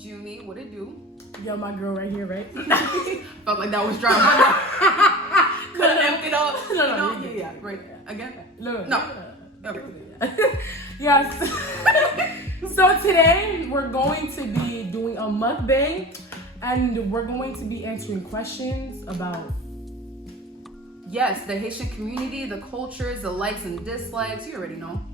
Junie, what it do? Yo, my girl right here, right? Felt like that was drama. Could have emptied out. No, Yeah, right. Again? No. Okay. Yes. So today we're going to be doing a mukbang, and we're going to be answering questions about. Yes, the Haitian community, the cultures, the likes and dislikes. You already know.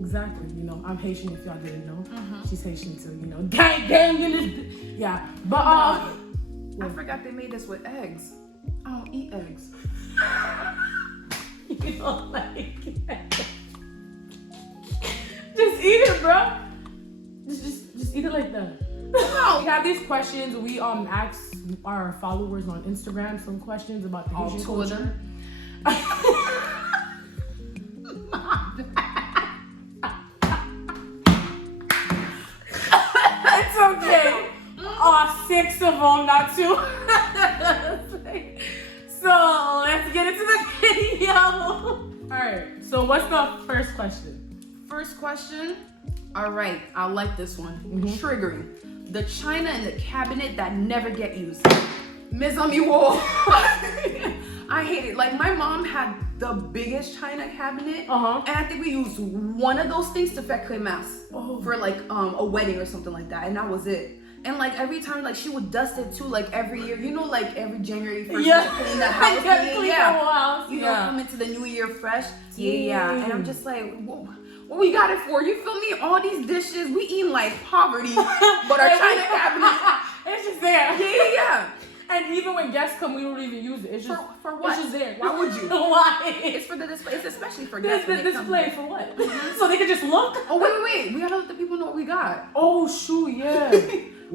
Exactly. You know, I'm Haitian. If y'all didn't know, she's Haitian too. You know, gang in this. Yeah, but I forgot they made this with eggs. I don't eat eggs. You don't like it. Just eat it, bro. Just eat it like that. No. We have these questions. We asked our followers on Instagram some questions about the Haitian culture. It's okay. 6 of them, not 2. So let's get into the video. All right. So what's the first question? First question. All right, I like this one. Triggering. The china in the cabinet that never get used. Mes amis wall. I hate it. Like my mom had the biggest china cabinet, and I think we used one of those things to faire crémasse for like a wedding or something like that, and that was it. And like every time, like she would dust it too, like every year. You know, like every January 1st, clean the house. You know, come into the new year fresh. Yeah. And I'm just like, whoa. What we got it for? You feel me? All these dishes, we eating like poverty, but our china cabinet, it's just there. Yeah. And even when guests come, we don't even use it. It's just for what? It's just there. Why would you? Why? It's for the display. It's especially for guests. The display for what? So they can just look. Oh wait. We gotta let the people know what we got. Oh shoot, yeah.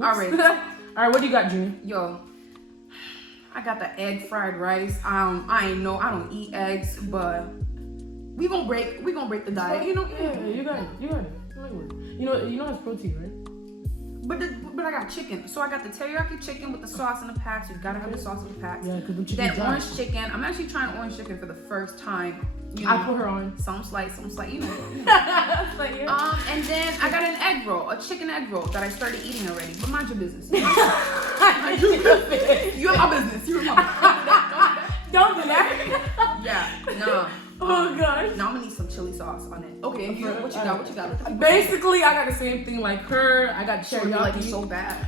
All right. All right. What do you got, Junior? Yo, I got the egg fried rice. I don't eat eggs, but we gonna break the diet. You know. Yeah, you got it. You know it's protein, right? But I got chicken. So I got the teriyaki chicken with the sauce in the packs. You gotta have the sauce in the packs. Yeah, because the chicken. Then orange chicken. I'm actually trying orange chicken for the first time. You know, I put her on. Some slice. You know. Like, yeah. And then I got an egg roll, a chicken egg roll that I started eating already. But mind your business. You have my business. Don't do that. Yeah. No. Oh gosh. Now I'm gonna need some chili sauce on it. Okay. And what you got? What you got? Basically, I got the same thing like her. I got Sure, teriyaki. like you so bad.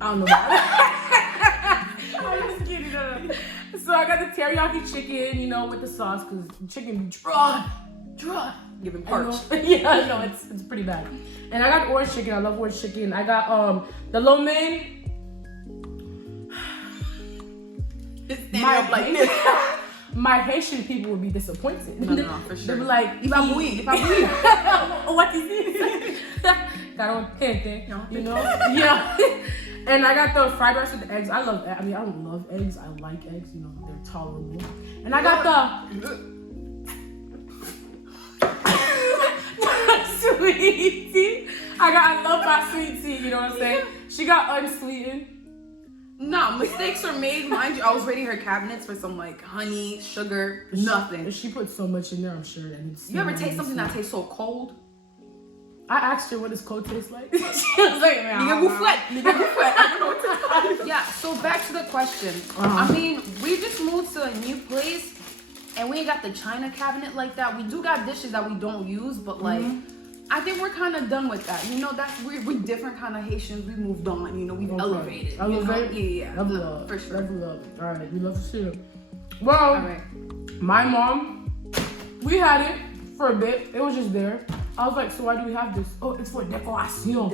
I don't know about that. I'm just kidding. No. So I got the teriyaki chicken, you know, with the sauce, because chicken be dry. Giving parched. Yeah, no, it's pretty bad. And I got orange chicken. I love orange chicken. I got the lo mein. My Haitian people would be disappointed. No, for sure. They'd be like, if I believe. What is this? You know? Yeah. And I got the fried rice with the eggs. I don't love eggs. I like eggs. You know, they're tolerable. And I got the sweet tea. I love my sweet tea. You know what I'm saying? She got unsweetened. No, mistakes are made. Mind you, I was raiding her cabinets for some like honey, sugar, nothing. She put so much in there, I'm sure. You ever taste something that tastes so cold? I asked her what does cold taste like. She was like, man, I don't know what to Yeah, so back to the question. I mean, we just moved to a new place and we ain't got the china cabinet like that. We do got dishes that we don't use, but like I think we're kind of done with that. You know, we're different kind of Haitians. We moved on. You know, we've elevated. Yeah. Love, for sure. Love. All right, we love to see it. Well, my mom, we had it for a bit. It was just there. I was like, so why do we have this? Oh, it's for decoration.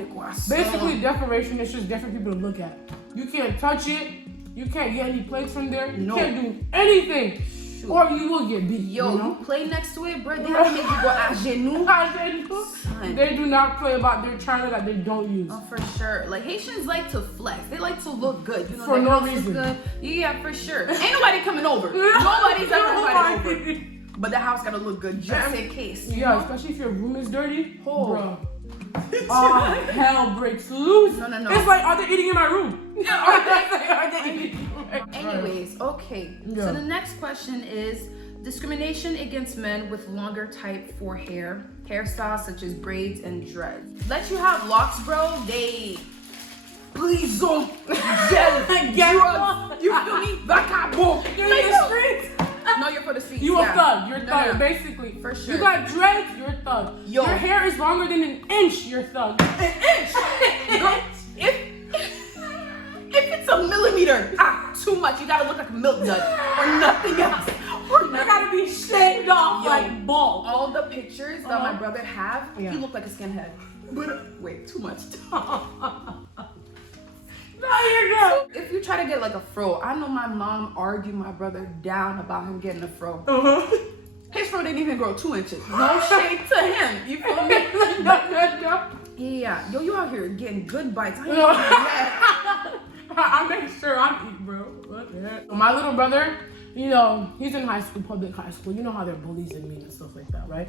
Basically, decoration is just different people to look at. You can't touch it. You can't get any plates from there. You can't do anything. Shoot. Or you will get beat. Yo, you know? You play next to it, bro. They have to make you go à genoux. They do not play about their china that they don't use. Oh, for sure. Like Haitians like to flex. They like to look good. You know, for no reason. Good. Yeah, for sure. Ain't nobody coming over. Nobody's ever invited over. But the house gotta look good just in case. Yeah, know? Especially if your room is dirty. Oh, bro. Hell breaks loose. No. It's like, are they eating in my room? Are they eating? Anyways, okay. Yeah. So the next question is discrimination against men with longer type for hairstyles such as braids and dreads. Let you have locks, bro. They prison, jail, drugs. You feel me? Vacabo. You're in the streets. No, you're for the streets. You a thug. You're a No, thug, no. basically. For sure. You got dreads, you're a thug. Yo. Your hair is longer than an inch, you're a thug. An inch. Girl, if it's a millimeter, too much. You gotta look like a milk dud or nothing else. You gotta be shaved off Yo, like bald. all the pictures that my brother have, Yeah. he looked like a skinhead. But wait, too much. No, you're good. If you try to get like a fro, I know my mom argued my brother down about him getting a fro. His fro didn't even grow 2 inches. No shade to him. You feel me? Yeah. Yo, you out here getting good bites. I ain't even mad. I make sure I eat, bro. What the heck? So my little brother, you know, he's in high school, public high school. You know how they're bullies and mean and stuff like that, right?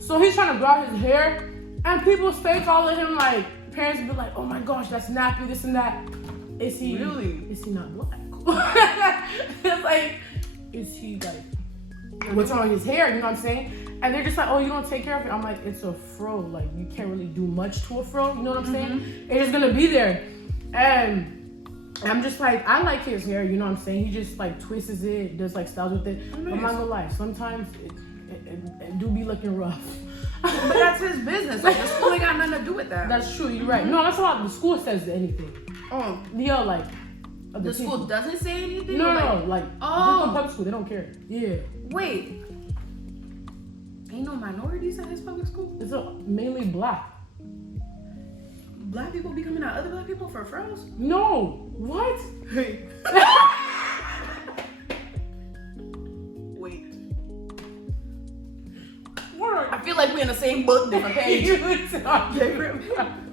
So he's trying to grow out his hair, and people stay calling him like, parents be like, oh my gosh, that's nappy, this and that. Is he Really? Is he not black? It's like, is he like, what's wrong with his hair? You know what I'm saying? And they're just like, oh, you don't take care of it. I'm like, it's a fro. Like, you can't really do much to a fro. You know what I'm saying? It's just gonna be there. And I'm just like, I like his hair. You know what I'm saying? He just like twists it, does like styles with it. But I'm not gonna lie, sometimes it do be looking rough. But that's his business. Like, the school ain't got nothing to do with that. That's true. You're right. No, that's not the school says anything. Oh. Yo, like The school doesn't say anything? No, Like, no, like oh. Brooklyn public school, they don't care. Yeah. Wait. Ain't no minorities at his public school? It's mainly black. Black people be coming at other black people for froze? No. What? Hey. Wait. What I feel like we're in the same book, different page. you talking about?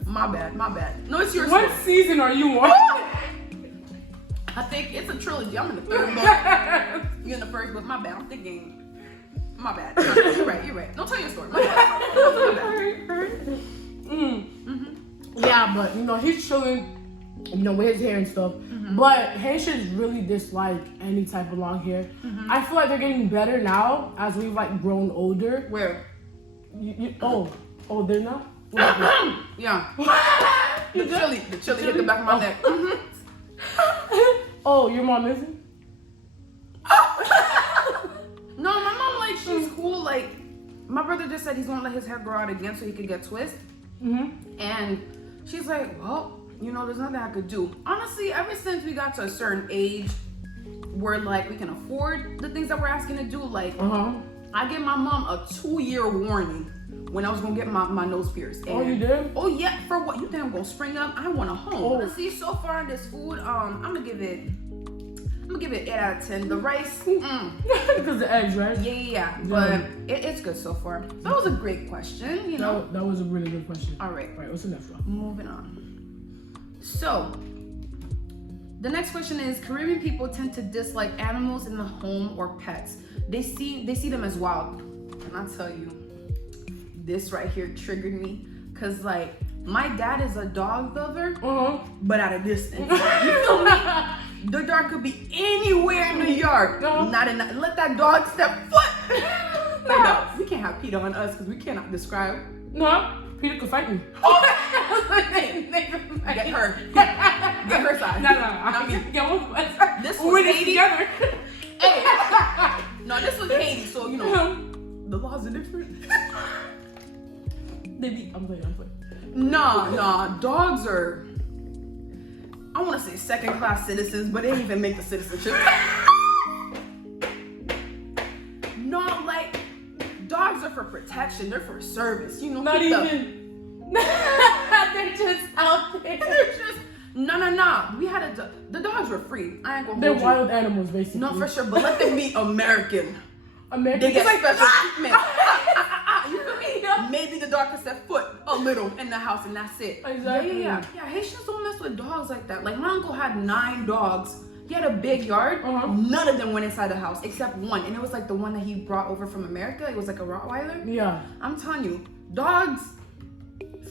My bad. No, it's your What story. season are you on? I think it's a trilogy. I'm in the third book. You're in the first book. My bad. I'm thinking. My bad. You're right. Don't tell your story. My bad. Yeah, but you know, he's chilling, you know, with his hair and stuff. But Haitians really dislike any type of long hair. I feel like they're getting better now as we've like grown older. Where? Oh, they're not? Yeah. The chili hit the back of my neck. Oh, your mom isn't? No, my mom, like, she's cool. Like, my brother just said he's gonna let his hair grow out again so he could get twist. And she's like, well, you know, there's nothing I could do. Honestly, ever since we got to a certain age where, like, we can afford the things that we're asking to do, like, I gave my mom a 2-year warning when I was gonna get my nose pierced. Oh, you did? Oh yeah, for what? You think I'm gonna spring up? I want a home. Let's see, so far in this food, I'm gonna give it 8 out of 10. The rice, Because the eggs, right? yeah. But it's good so far. That was a great question, you know. That was a really good question. All right, What's the next one? moving on. So, the next question is: Caribbean people tend to dislike animals in the home or pets. They see them as wild, and I tell you, this right here triggered me, cause like my dad is a dog lover, but at a distance. You feel me? The dog could be anywhere in the yard. Not in that. Let that dog step foot. No, we can't have PETA on us because we cannot describe. No, Peter could fight me. Get her. Get her side. No. Not me. Get one. This We're was in this Haiti. together. Hey. No, this was Haiti, so you know the laws are different. I'm playing. Nah. Dogs are, I want to say second-class citizens, but they didn't even make the citizenship. No, like, dogs are for protection. They're for service. You know, Not even. They're just out there. They're just, no. We had the dogs were free. I ain't gonna They're hold you. wild animals, basically. No, for sure, but let them be American. American. They get special treatment. You feel me? Maybe the dog can step foot a little in the house and that's it. Exactly. Yeah. Haitians don't mess with dogs like that. Like my uncle had 9 dogs. He had a big yard. None of them went inside the house except one, and it was like the one that he brought over from America. It was like a Rottweiler. Yeah. I'm telling you, dogs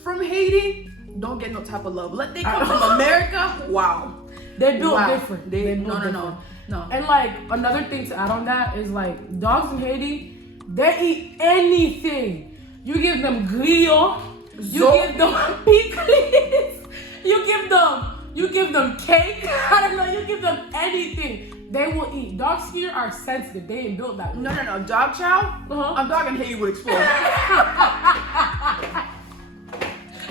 from Haiti don't get no type of love. Let they come from America. Wow. They built different. They built different. No. And like another thing to add on that is like dogs in Haiti, they eat anything. You give them griot, you give them pickles, you give them You give them cake. I don't know. You give them anything. They will eat. Dogs here are sensitive. They ain't built that way. No. Dog chow? A dog in Haiti would explode.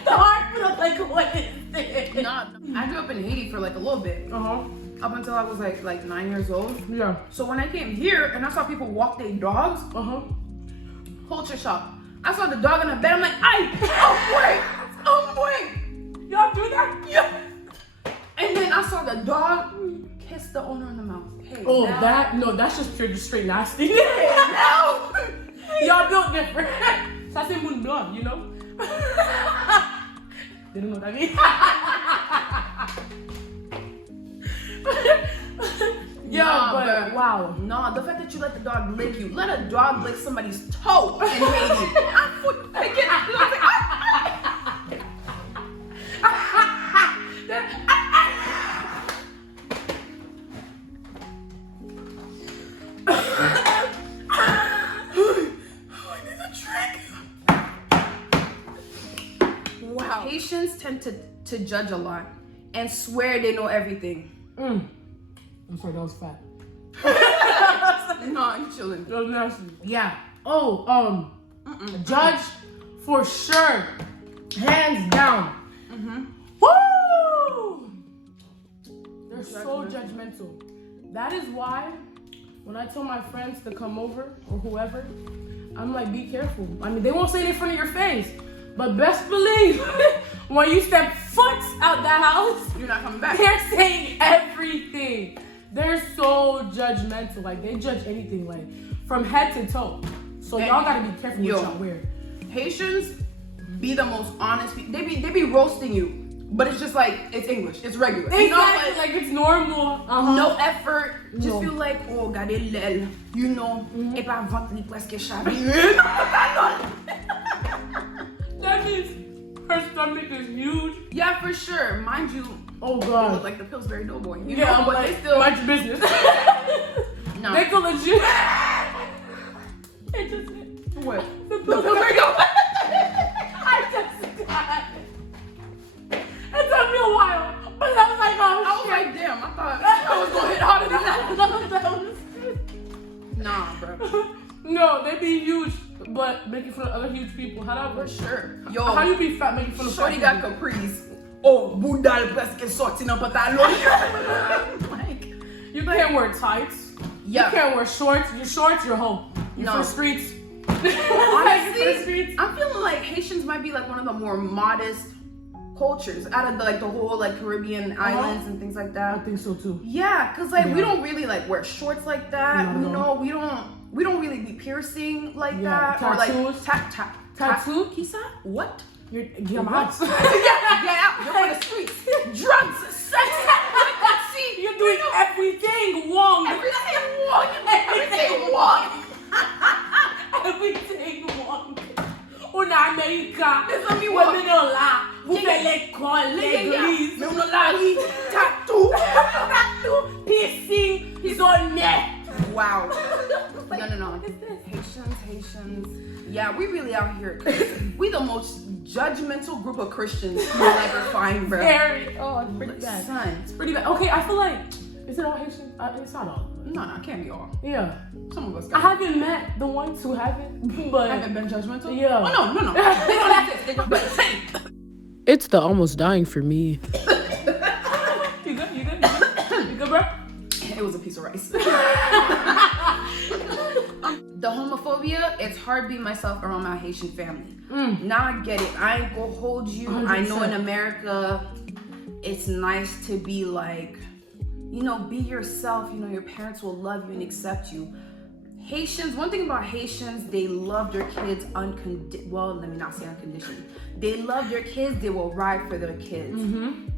The heart feels like, what is this? Nah, I grew up in Haiti for like a little bit. Up until I was like 9 years old. Yeah. So when I came here and I saw people walk their dogs, culture shock. I saw the dog in the bed. I'm like, I'm wait. Y'all do that? Yeah. And then I saw the dog kiss the owner in the mouth. Hey, that's just straight nasty. No. Y'all built different. Ça c'est mon blood, you know? They don't know what I mean. But wow. No, the fact that you let the dog lick you, let a dog lick somebody's toe in Haiti. Wow. Haitians tend to judge a lot and swear they know everything. I'm sorry, that was fat. No, I'm chilling. That was nasty. Yeah. Judge for sure. Hands down. Woo! They're so judgmental. That is why when I tell my friends to come over or whoever, I'm like, be careful. I mean, they won't say it in front of your face, but best believe when you step foot out that house, you're not coming back. They're saying everything. They're so judgmental. Like, they judge anything, like, from head to toe. So y'all gotta be careful what y'all wear. Haitians be the most honest people. They be roasting you, but it's just like, it's English. It's regular. Exactly, you know, like it's normal. No effort. Just feel like, oh, gade l'el. You know, et pas ventre ni presque chavire. That means her stomach is huge. Yeah, for sure. Mind you, oh they God. look like the Pillsbury Doughboy. You Yeah, know, but like, they still mind your business. No. They could legit. It just what? The Pillsbury Doughboy. I just died. It took me a while, but I was like, oh I was shit. like, damn, I thought I was gonna hit harder than that. Nah, bro. No, they be huge, but making fun of other huge people. How that For work? sure. Yo, How you be fat making fun of Shorty fat got people? capris. Oh, boudal presque sorti dans pantalon. Like, You can't wear tights. yeah. You can't wear shorts. Your shorts, you're home. You're No. for the streets. Honestly, I'm feeling like Haitians might be like one of the more modest cultures out of the whole like Caribbean islands and things like I that. think so too. Yeah, cause like we Yeah. don't really like wear shorts like that. No, You no. know, we don't really be piercing like Yeah, that or like tattoos. tattoo. Kisa? What? You're get out. Get out! You're on the streets. Drugs, sex, see, You're doing everything wrong. everything wrong. Everything wrong. Everything wrong. On America, Les amis, ouais, mais non là, vous faites l'école, l'église, Mais on a la vie, tattoo. piercing, zonnet. Wow. No. Haitians. Yeah, we really out here. We the most judgmental group of Christians you'll ever find, bro. Very. Oh, it's pretty bad. Son. It's pretty bad. Okay, I feel like, is it all Haitian? It's not all. No, it can't be all. Yeah. Some of us I got haven't met the ones who haven't, but haven't been judgmental. Yeah. Oh no. They don't exist. They don't exist. it's the almost dying for me. You good? You good, bro? It was a piece of rice. The homophobia, it's hard being myself around my Haitian family. Now I get it. I ain't gonna hold you. 100%. I know in America, it's nice to be like, you know, be yourself. You know, your parents will love you and accept you. Haitians, one thing about Haitians, they love their kids well, let me not say unconditionally. They love their kids, they will ride for their kids.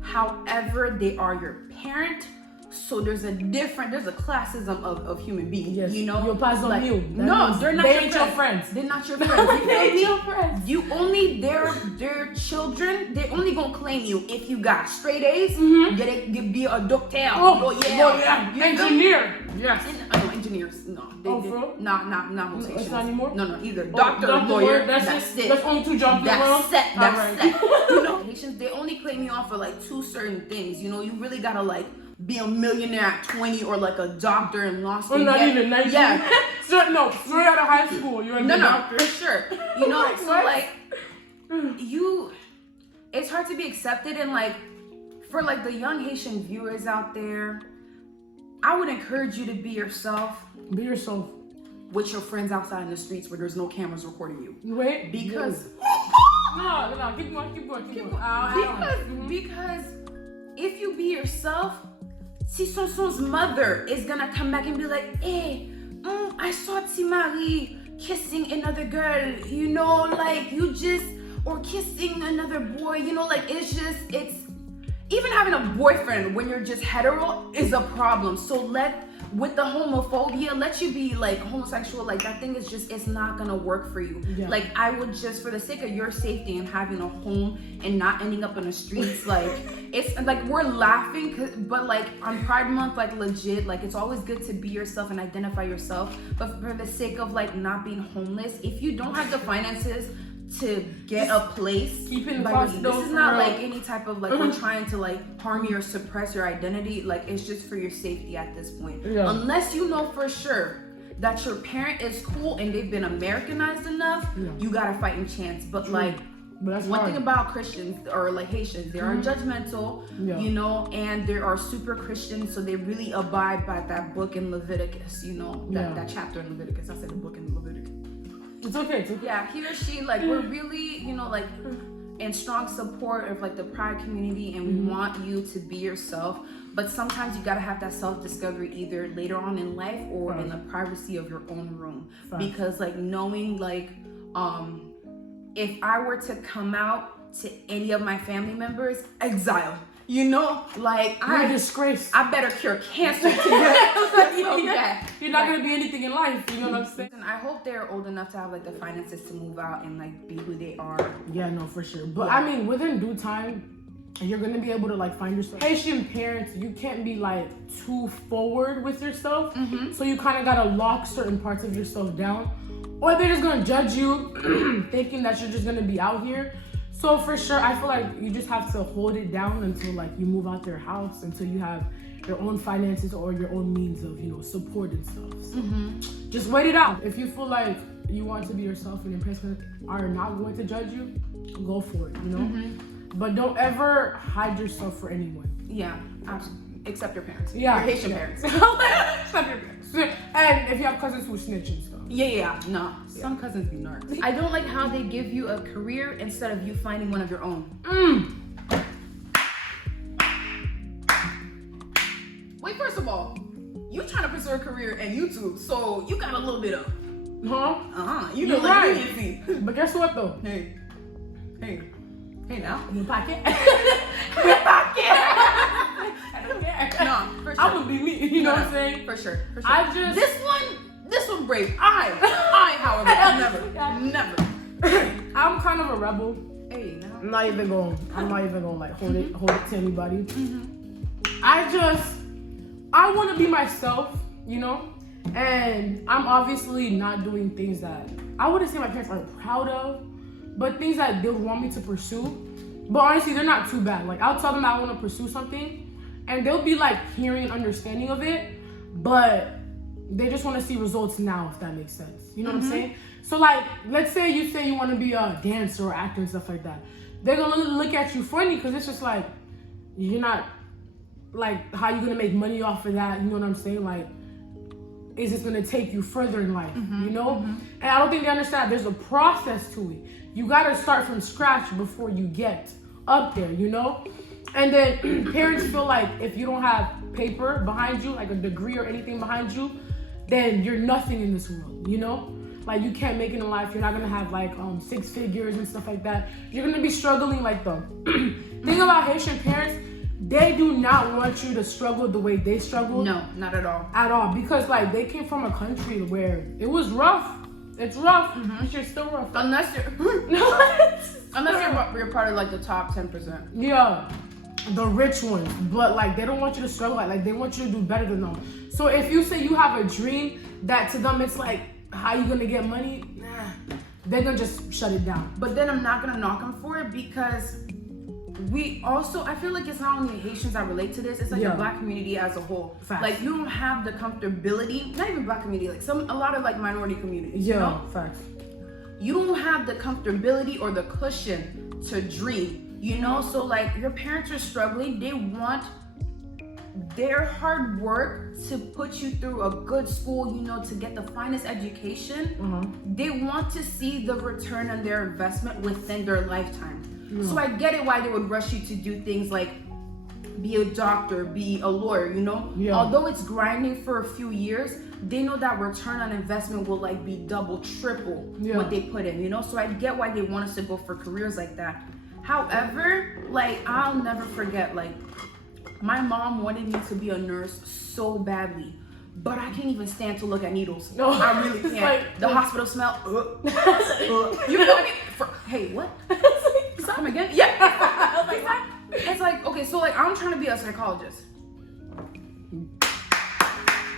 However, they are your parent. So there's a classism of human beings. Yes. You know, You're pas like, you. no, they're not they your ain't friends. your friends. They're not your friends. You They ain't feel your me? friends. You only their children. They only gonna claim you if you got straight A's. Get be a doctor. Oh yeah. You feel me? Engineer. Yes. engineers. No, Oh, for real? not most It's Haitians. not anymore? No, either Oh, doctor, lawyer. That's it. That's only 2 jobs. That's set. That's Alright. set. You know, Haitians, they only claim you on for like 2 certain things. You know, you really gotta like be a millionaire at 20 or like a doctor in law school. Or not even 19. Yeah. No, straight out of high school. You're a doctor. For sure. You know, Like, so what? like it's hard to be accepted, and like for like the young Haitian viewers out there, I would encourage you to be yourself. Be yourself. With your friends outside in the streets where there's no cameras recording you. Wait. Because No, keep going. because if you be yourself, si Sonson's mother is gonna come back and be like, hey, I saw Marie kissing another girl, you know, like or kissing another boy, you know, like it's even having a boyfriend when you're just hetero is a problem. So with the homophobia, let you be like homosexual, like that thing is just, it's not gonna work for you. Yeah. Like I would just, for the sake of your safety and having a home and not ending up in the streets, like it's like we're laughing, but like on Pride Month, like legit, like it's always good to be yourself and identify yourself. But for the sake of like not being homeless, if you don't have the finances to get a place, keeping like this is not like any type of like we're trying to like harm you or suppress your identity. Like it's just for your safety at this point. Yeah. Unless you know for sure that your parent is cool and they've been Americanized enough, you got a fighting chance. But like one thing about Christians or like Haitians, they are judgmental, you know, and they are super Christian, so they really abide by that book in Leviticus, you know, that chapter in Leviticus. I said the book in Leviticus. It's okay. Yeah, he or she, like, we're really, you know, like, in strong support of, like, the Pride community, and we want you to be yourself. But sometimes you gotta have that self-discovery either later on in life or in the privacy of your own room. Because, like, knowing, like, if I were to come out to any of my family members, exile. You know, like you're a disgrace. I better cure cancer to get. You're not gonna be anything in life. You know what I'm saying? And I hope they're old enough to have like the finances to move out and like be who they are. Yeah, no, for sure. But I mean, within due time, you're gonna be able to like find yourself. Haitian parents, you can't be like too forward with yourself. So you kind of gotta lock certain parts of yourself down, or they're just gonna judge you, thinking that you're just gonna be out here. So for sure, I feel like you just have to hold it down until like you move out their house, until you have your own finances or your own means of, you know, support and stuff. So just wait it out. If you feel like you want to be yourself and your parents are not going to judge you, go for it, you know? But don't ever hide yourself for anyone. Yeah, absolutely. Except your parents. Yeah. Your Haitian parents. Except your parents. And if you have cousins who snitch and stuff. No. Some cousins be narcs. I don't like how they give you a career instead of you finding one of your own. Wait, first of all, you trying to pursue a career in YouTube, so you got a little bit of you know, like leniency. But guess what though? Hey now. Your pocket. Your pocket. I don't care. No, for sure. I'm gonna be me. You know what I'm saying? For sure. This one brave. I, however, never. I'm kind of a rebel. Hey, now. I'm not even gonna like hold it to anybody. I want to be myself, you know, and I'm obviously not doing things that I wouldn't say my parents are proud of, but things that they would want me to pursue. But honestly, they're not too bad. Like I'll tell them I want to pursue something, and they'll be like hearing and understanding of it, but they just want to see results now, if that makes sense. You know what I'm saying? So like, let's say you want to be a dancer or actor and stuff like that. They're gonna look at you funny because it's just like, you're not, like, how you gonna make money off of that? You know what I'm saying? Like, is this gonna take you further in life? You know? And I don't think they understand there's a process to it. You gotta start from scratch before you get up there, you know? And then parents feel like if you don't have paper behind you, like a degree or anything behind you, then you're nothing in this world, you know? Like you can't make it in life. You're not gonna have like 6 figures and stuff like that. You're gonna be struggling like them. Thing about Haitian parents, they do not want you to struggle the way they struggle. No, not at all. At all. Because like they came from a country where it was rough. It's rough. You're still rough. Unless you're part of like the top 10%. Yeah. the rich ones, but like they don't want you to struggle. Like they want you to do better than them. So if you say you have a dream that to them it's like, how you gonna get money? Nah, they're gonna just shut it down. But then I'm not gonna knock them for it because we also, I feel like it's not only Haitians that relate to this, it's like the Black community as a whole. Facts. Like you don't have the comfortability, not even Black community, like a lot of like minority communities. You know? Facts. You don't have the comfortability or the cushion to dream, you know? So like your parents are struggling, they want their hard work to put you through a good school, you know, to get the finest education. They want to see the return on their investment within their lifetime. So I get it why they would rush you to do things like be a doctor, be a lawyer, you know? Although it's grinding for a few years, they know that return on investment will like be double, triple what they put in, you know? So I get why they want us to go for careers like that. However, like I'll never forget, like my mom wanted me to be a nurse so badly, but I can't even stand to look at needles. No, I really can't. Like, the hospital smell. You know what I mean? Hey, what? Come again? Yeah. It's like, okay, so like I'm trying to be a psychologist.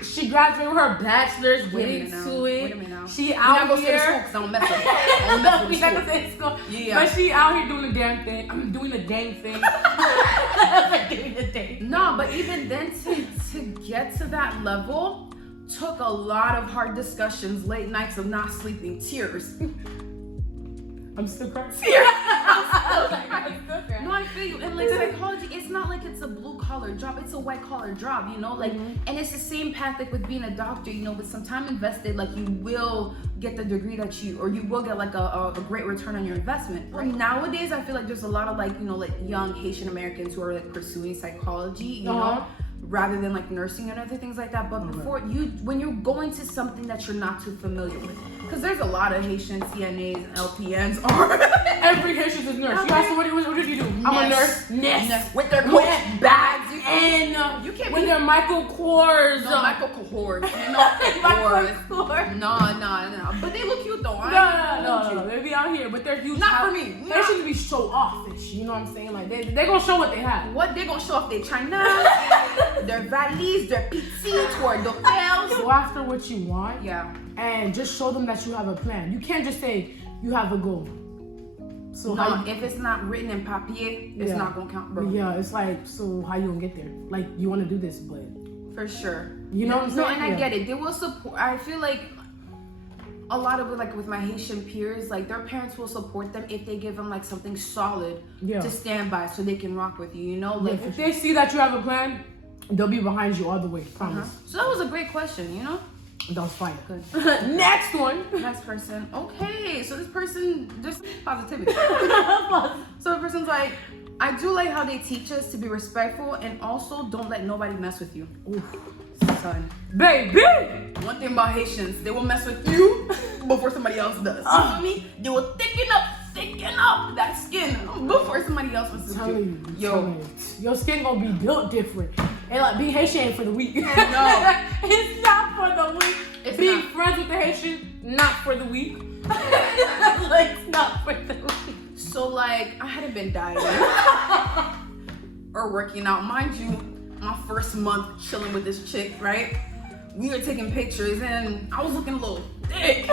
She graduated with her bachelor's, getting to it. Wait a minute now. She out here. I don't mess with school. Yeah. But she out here doing the damn thing. I'm doing the dang thing. Doing the dang. No, but even then, to get to that level, took a lot of hard discussions, late nights of not sleeping, tears. I'm still crying. No, I feel you. And like psychology, it's not like it's a blue collar job, it's a white collar job, you know? Like, and it's the same path like with being a doctor, you know, with some time invested, like you will get the degree that you will get like a great return on your investment. Right. Nowadays, I feel like there's a lot of like, you know, like young Haitian Americans who are like pursuing psychology, you know? Rather than like nursing and other things like that. But before when you're going to something that you're not too familiar with, because there's a lot of Haitian CNAs and LPNs are. Every Haitian is a nurse. You asked me, what did you do? I'm a nurse. With their coat bags. And you can't with their Michael Kors. No, Michael Kors. No. But they look cute though. No. They be out here, but they're huge. Not for me. They should be show offish. You know what I'm saying? Like they gonna show what they have. What they gonna show off? Their China, their valise, their petite, or hotels. Go after what you want. Yeah. And just show them that you have a plan. You can't just say you have a goal. So no, if it's not written in papier, it's not gonna count, bro. Yeah, it's like, so how you gonna get there? Like, you want to do this, but for sure. You know what I'm saying? No, and I get it. They will support. I feel like a lot of like with my Haitian peers, like their parents will support them if they give them like something solid to stand by, so they can rock with you. You know, like if they see that you have a plan, they'll be behind you all the way. Promise. So that was a great question. You know. That was fine. Good. Next one. Next person. Okay, so this person just positivity. So the person's like, I do like how they teach us to be respectful and also don't let nobody mess with you. Oof. Son. Baby! One thing about Haitians, they will mess with you before somebody else does. You feel me? They will thicken up that skin before somebody else was to do. Your skin gonna be built different. And like being Haitian ain't for the weak. No. It's not for the weak. Being friends with the Haitian, not for the weak. Like, it's not for the weak. So like, I hadn't been dieting or working out. Mind you, my first month chilling with this chick, right? We were taking pictures and I was looking a little thick.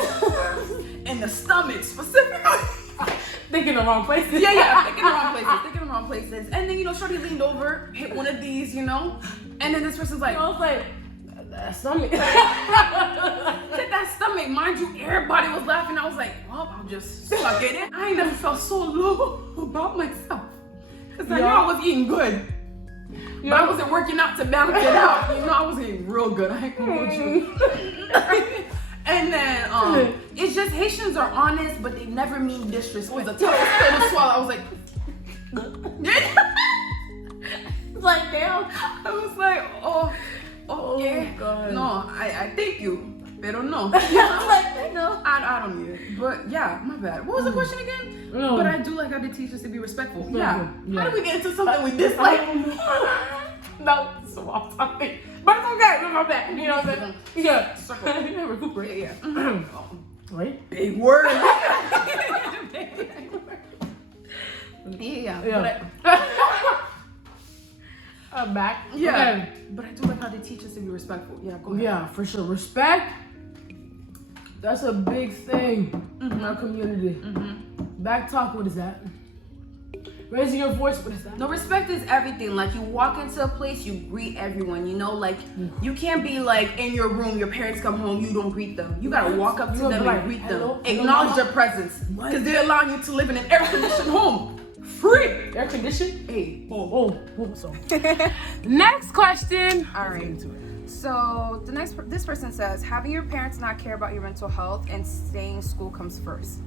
And the stomach specifically. Thinking the wrong places. Yeah, thinking the wrong places. And then, you know, shorty leaned over, hit one of these, you know? And then this person's like, I was like, that stomach. Hit that stomach. Mind you, everybody was laughing. I was like, well, I'll just suck it in. I ain't never felt so low about myself. Because I knew I was eating good. But I wasn't working out to balance it out. You know, I was eating real good. I ain't gonna hold you. And then, it's just Haitians are honest, but they never mean disrespect. It was a tough pill to swallow. I was like, like, damn. I was like, oh, okay. Oh, God. No, I thank you. Pero no. Like, no. I don't need it. But yeah, my bad. What was the question again? No. But I do like how they teach us to be respectful. Yeah. How do we get into something we dislike? No, it's so off topic. But it's okay, we're my back. You know what I'm saying? Yeah. Circle. Recuperate. Yeah. Right? Big word. Yeah. I'm back. Yeah. Okay. But I do like how they teach us to be respectful. Yeah, go ahead. Yeah, for sure. Respect. That's a big thing in our community. Back talk. What is that? Raising your voice. What is that? No, respect is everything. Like, you walk into a place, you greet everyone, you know? Like, you can't be like in your room, your parents come home, you don't greet them. You gotta walk up to them and greet them. Acknowledge their presence. Because they're allowing you to live in an air-conditioned home. Free! Air conditioned? Hey. Oh, so. Next question. All right. So, this person says, having your parents not care about your mental health and staying in school comes first.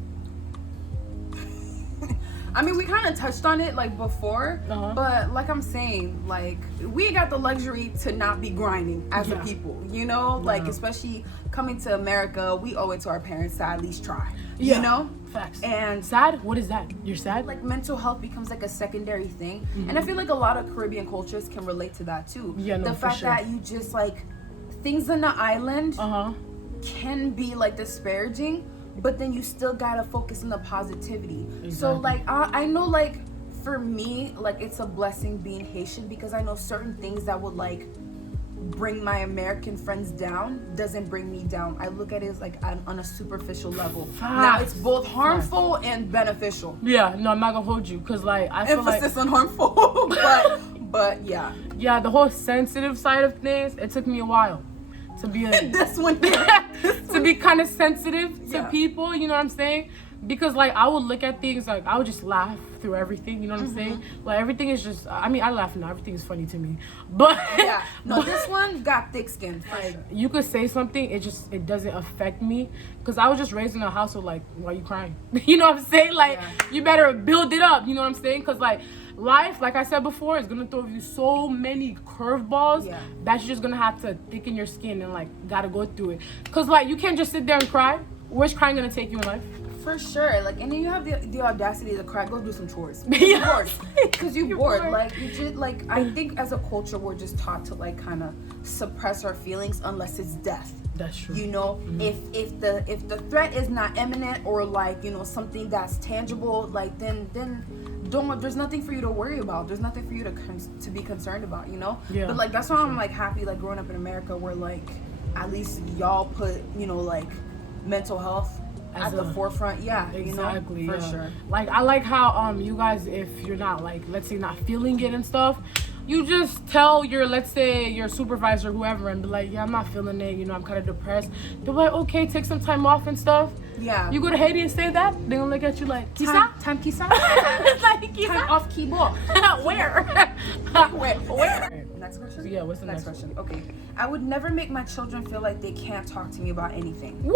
I mean, we kind of touched on it like before, but like I'm saying, like we got the luxury to not be grinding as a people, you know, like especially coming to America, we owe it to our parents to at least try, you know? Facts. And sad? What is that? You're sad? Like mental health becomes like a secondary thing. And I feel like a lot of Caribbean cultures can relate to that too. Yeah, no, the fact that you just like, things on the island can be like disparaging, but then you still gotta focus on the positivity. So like I know, like for me, like it's a blessing being Haitian, because I know certain things that would like bring my American friends down doesn't bring me down. I look at it as like on a superficial level. Now it's both harmful and beneficial. Yeah, no, I'm not gonna hold you, because like I feel like emphasis on harmful, but yeah, the whole sensitive side of things, it took me a while to be this one to be kind of sensitive to people, you know what I'm saying? Because like I would look at things like I would just laugh through everything, you know what I'm saying? Like everything is just, I mean, I laugh now, everything is funny to me, but this one got thick skin. Like you could say something, it doesn't affect me, because I was just raised in a household like, why are you crying? You know what I'm saying? Like you better build it up, you know what I'm saying? Because like life, like I said before, is gonna throw you so many curveballs that you're just gonna have to thicken your skin and like gotta go through it. Because like you can't just sit there and cry. Where's crying gonna take you in life? For sure, like, and then you have the audacity to cry. Go do some chores. Because you're bored. Like, you just like, I think as a culture we're just taught to like kind of suppress our feelings unless it's death. That's true. You know, if the threat is not imminent, or like, you know, something that's tangible, like then don't. There's nothing for you to worry about. There's nothing for you to be concerned about. You know. Yeah. But like that's why I'm like happy, like growing up in America, where like at least y'all put, you know, like mental health at the forefront. Exactly, you know, for sure. Like I like how you guys, if you're not like, let's say not feeling it and stuff, you just tell your, let's say your supervisor, whoever, and be like, yeah, I'm not feeling it, you know, I'm kind of depressed. They're like, okay, take some time off and stuff. Yeah. You go to Haiti and say that, they're gonna look at you like, Kisa? Time Kisa? Like, Kisa? Time off keyboard. Where? Where? Next question? Yeah, what's the next question? Okay. I would never make my children feel like they can't talk to me about anything. Woo!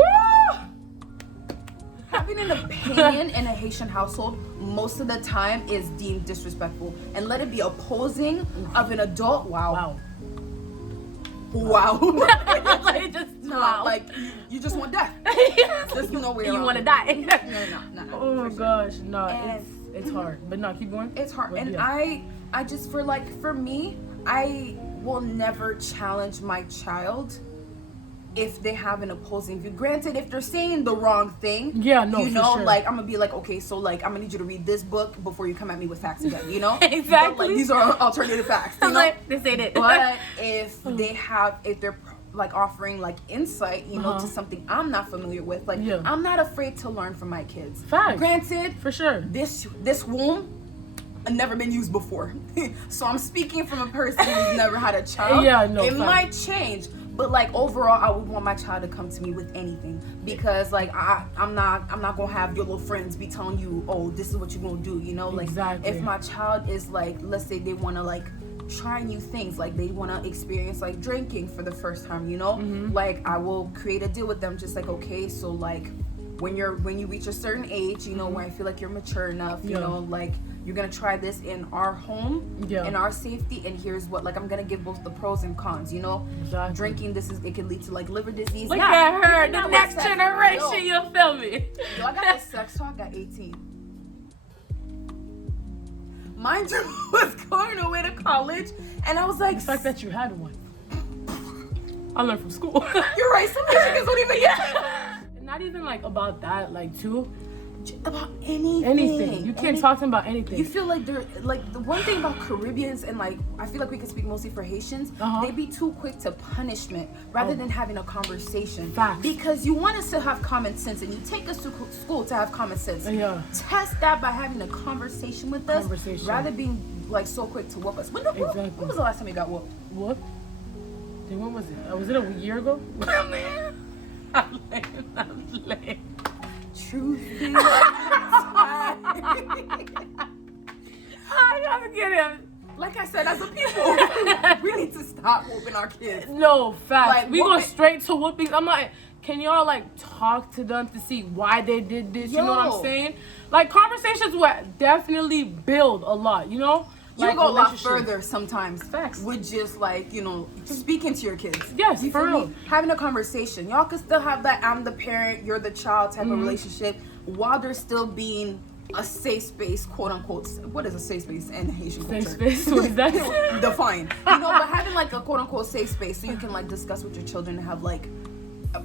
Having an opinion in a Haitian household most of the time is deemed disrespectful, and let it be opposing of an adult. Wow. Like just wow. Like you just want death. There's no way you want to die. No. Oh my gosh, no, it's hard. But no, keep going. It's hard, and yeah. I just for me, I will never challenge my child if they have an opposing view. Granted, if they're saying the wrong thing, you know, sure. like I'm gonna be like, okay, so like I'm gonna need you to read this book before you come at me with facts again, you know? Exactly. But, like, these are alternative facts. You know? Like, this ain't it. But if they're like offering like insight, you know, to something I'm not familiar with, like I'm not afraid to learn from my kids. Facts. Granted, for sure. This womb never been used before. So I'm speaking from a person who's never had a child. It might change. But like overall, I would want my child to come to me with anything, because like I'm not gonna have your little friends be telling you, oh, this is what you're gonna do, you know? Like if my child is like, let's say they wanna like try new things, like they wanna experience like drinking for the first time, you know? Like I will create a deal with them, just like, okay, so like when you reach a certain age, you know, where I feel like you're mature enough, you know, like you're gonna try this in our home, in our safety, and here's what, like I'm gonna give both the pros and cons, you know. Drinking, it can lead to like liver disease. Look at her, the next generation, you feel me? Yo, I got the sex talk at 18. Mind you, was going away to college, and I was like, the fact that you had one, I learned from school. You're right, some Michigans don't even get. Not even like about that, like too, about anything. Anything. You can't talk to them about anything. You feel like they're like the one thing about Caribbeans and like I feel like we can speak mostly for Haitians. They be too quick to punishment rather than having a conversation. Facts. Because you want us to have common sense, and you take us to school to have common sense. Yeah. Test that by having a conversation with us, rather being like so quick to whoop us. When was the last time you got whooped? Whooped? Then when was it? Was it a year ago? I'm lame. Truth is, I gotta get him. like I said, as a people, we need to stop whooping our kids. No, facts. Like, we go straight to whoopings. I'm like, can y'all like talk to them to see why they did this? You know what I'm saying? Like conversations will definitely build a lot, you know? You like, go a lot further sometimes. Facts. With just like, you know, speaking to your kids. Yes, you for feel real. me? Having a conversation. Y'all can still have that I'm the parent, you're the child type of relationship while there's still being a safe space, quote unquote. What is a safe space in Haitian culture? Safe space? What is that? Define. You know, but having like a quote unquote safe space so you can like discuss with your children and have like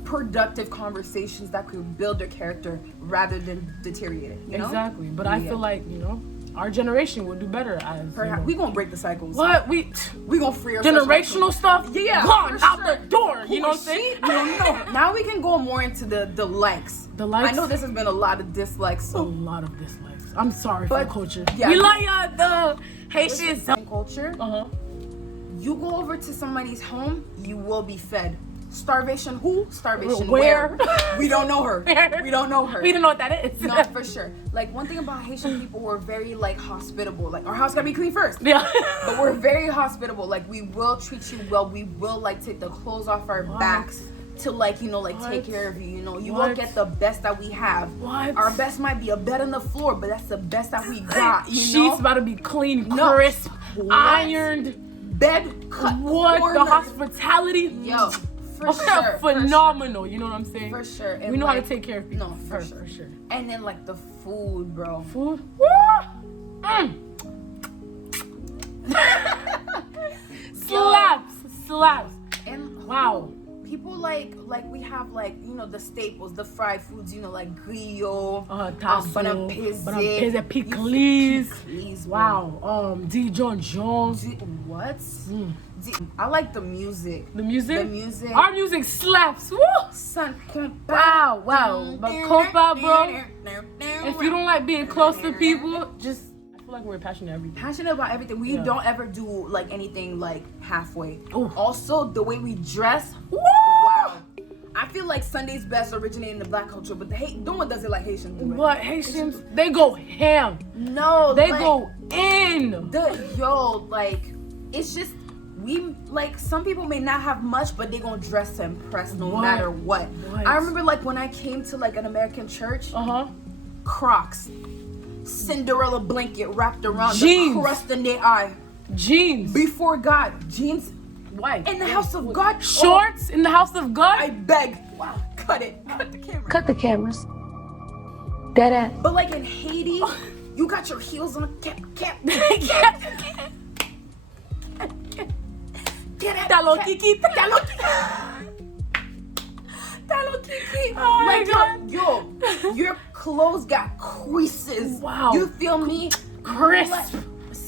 productive conversations that could build their character rather than deteriorate it. You know? Exactly. But I feel like, you know, our generation will do better as perhaps we gonna break the cycles. What we gonna free ourselves. Generational stuff, gone out sure. the door. You know what I'm saying? No. Now we can go more into the likes. The likes. I know this has been a lot of dislikes. A So lot of dislikes. I'm sorry for But, the culture. yeah. We like the Haitians. culture. You go over to somebody's home, you will be fed. Starvation who? Starvation Where? We don't know her. We don't know her. We don't know what that is. No, for sure. Like one thing about Haitian people, we're very like hospitable. Like our house gotta be clean first. Yeah. But we're very hospitable. Like we will treat you well. We will like take the clothes off our backs to like, you know, like take care of you. You know, you will get the best that we have. What? Our best might be a bed on the floor, but that's the best that we got. You Sheets know? about to be clean, No. crisp, What? ironed. Bed cut. What? corners. The hospitality? Yo, for sure. Phenomenal. You know what I'm saying? For sure. And we know like, how to take care of people. No, for sure. And then like the food, bro. Food? Woo! Slaps. And wow. People like we have like, you know, the staples, the fried foods, you know, like griot, tazo, pizza, pickles. Wow. Dijon Jones. What? I like the music. The music? The music. Our music slaps. Woo! Son, wow. But compa, bro. If you don't like being close to people, just I feel like we're passionate about everything. We don't ever do like anything like halfway. Ooh. Also, the way we dress. Woo! Wow. I feel like Sunday's best originated in the black culture, but no one does it like Haitians do it. But Haitians, they go ham. No, they like, go in. It's just we like some people may not have much, but they gonna dress to impress no matter what. I remember like when I came to like an American church, Crocs, Cinderella blanket wrapped around jeans. The crust in their eye. Jeans. Before God, jeans. White. In the house of God. Shorts in the house of God. I beg. Wow. Cut it. Cut the camera. Cut the cameras. Dead ass. But like in Haiti, you got your heels on. Cap. Get it. Talo Kiki. Oh my God. Yo, your clothes got creases. Wow. You feel me? Crisp.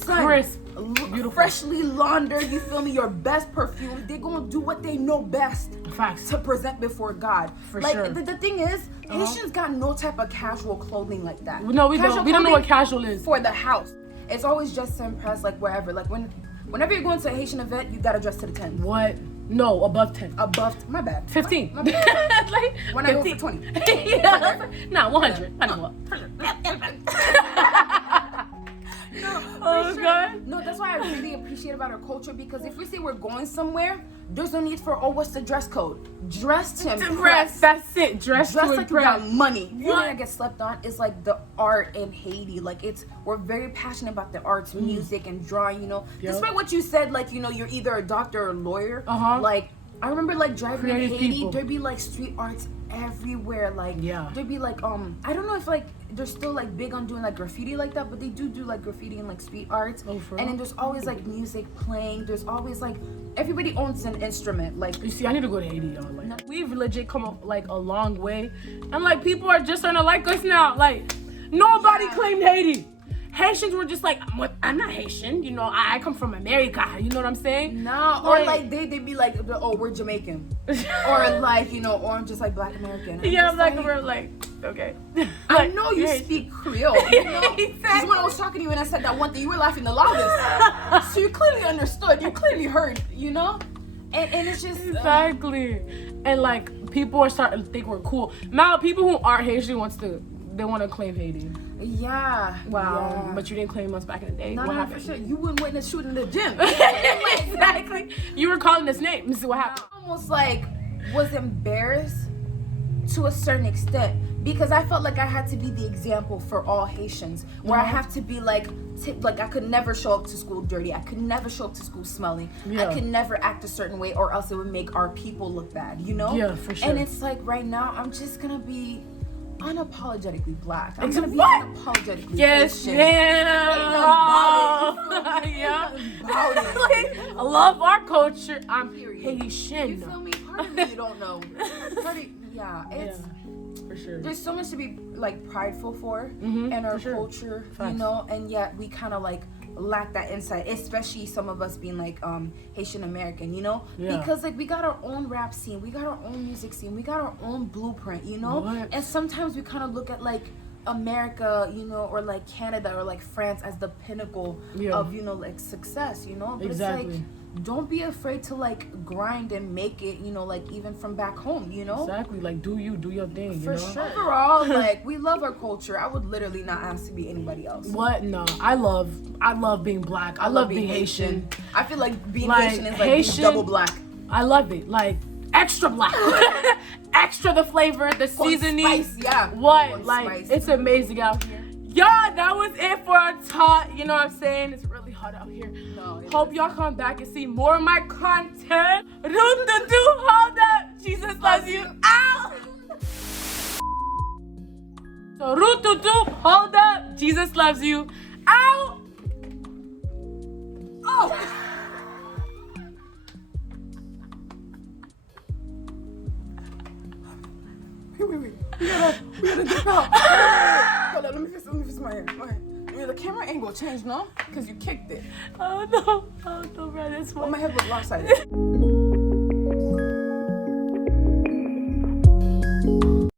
Crisp. Beautiful. Freshly laundered. You feel me? Your best perfume. They're gonna do what they know best. Facts. To present before God. For like, sure. The thing is, Haitians got no type of casual clothing like that. No, we don't. We don't know what casual is. For the house. It's always just to impress, like wherever. Like whenever you're going to a Haitian event, you gotta dress to the 10. What? No, above 10. My bad. 15. My bad. Like when 15. I go for 20. Yeah. Nah, 100. I know what. Oh God. No, that's why I really appreciate about our culture, because if we say we're going somewhere, there's no need for what's the dress code? Dress to impress. That's it. Dress to like impress. You got money. You know What? that gets slept on. It's like the art in Haiti. Like we're very passionate about the arts, music, and drawing. You know, despite what you said, like you know, you're either a doctor or a lawyer. Like I remember like driving Creative in Haiti, people. there'd be like street arts everywhere. Like there'd be like I don't know if like they're still like big on doing like graffiti like that, but they do like graffiti and like street arts. Oh, for and then real? there's always like music playing. There's always like everybody owns an instrument. Like You see, I need to go to Haiti, y'all. Like, we've legit come up like a long way, and like people are just starting to like us now. Like Nobody claimed Haiti. Haitians were just like, I'm not Haitian, you know, I come from America, you know what I'm saying? No, or like they'd be like, oh, we're Jamaican. Or like, you know, or I'm just like Black American. Yeah, Black American, like, okay. I know you speak Creole, you know? Because when I was talking to you and I said that one thing, you were laughing the loudest. So you clearly understood, you clearly heard, you know? And it's just... Exactly. And like, people are starting to think we're cool. Now, people who aren't Haitian they want to claim Haiti. Yeah. Wow. Yeah. But you didn't claim us back in the day. No, What happened? for sure. You wouldn't witness shooting in the gym. Exactly. You were calling us names. What happened? I almost like was embarrassed to a certain extent because I felt like I had to be the example for all Haitians, where I have to be like I could never show up to school dirty. I could never show up to school smelling. Yeah. I could never act a certain way, or else it would make our people look bad. You know? Yeah, for sure. And it's like right now, I'm just gonna be unapologetically Black. I'm gonna be What? unapologetically Yes, Haitian. yeah. Ain't Yeah. about it. I love our culture. I'm Period. Haitian. You feel me? Part of me you don't know. Yeah, it's for sure. there's so much to be like prideful for Mhm, in our for sure. culture, Facts. you know, and yet we kind of like lack that insight, especially some of us being like Haitian American, you know, Yeah. because like we got our own rap scene, we got our own music scene, we got our own blueprint, you know. What? And sometimes we kind of look at like America, you know, or like Canada or like France as the pinnacle Yeah. of, you know, like success, you know. But Exactly. it's like, don't be afraid to like grind and make it, you know, like even from back home, you know. Exactly. Like, do your thing, For you know? sure. Overall, like we love our culture. I would literally not ask to be anybody else. What? No. I love being Black. I love being Haitian. I feel like being Like, Haitian is like Haitian- being double Black. I love it. Like, extra Black. Extra the flavor, the Con seasoning. spice, yeah. What? Con Like, spice. it's amazing out here. Y'all, that was it for our talk. You know what I'm saying? It's really hot out here. No, it Hope y'all come back and see more of my content. Root-doo-doo, hold up. Jesus loves you. Ow! So, root-doo-doo, hold up. Jesus loves you. Ow! Oh. Wait. We gotta dip out. Hold on, let me fix my hair. Go ahead. Yeah, the camera angle changed, no? Because you kicked it. Oh, no. Oh, no, bro. That's Oh, fine. my head look lopsided.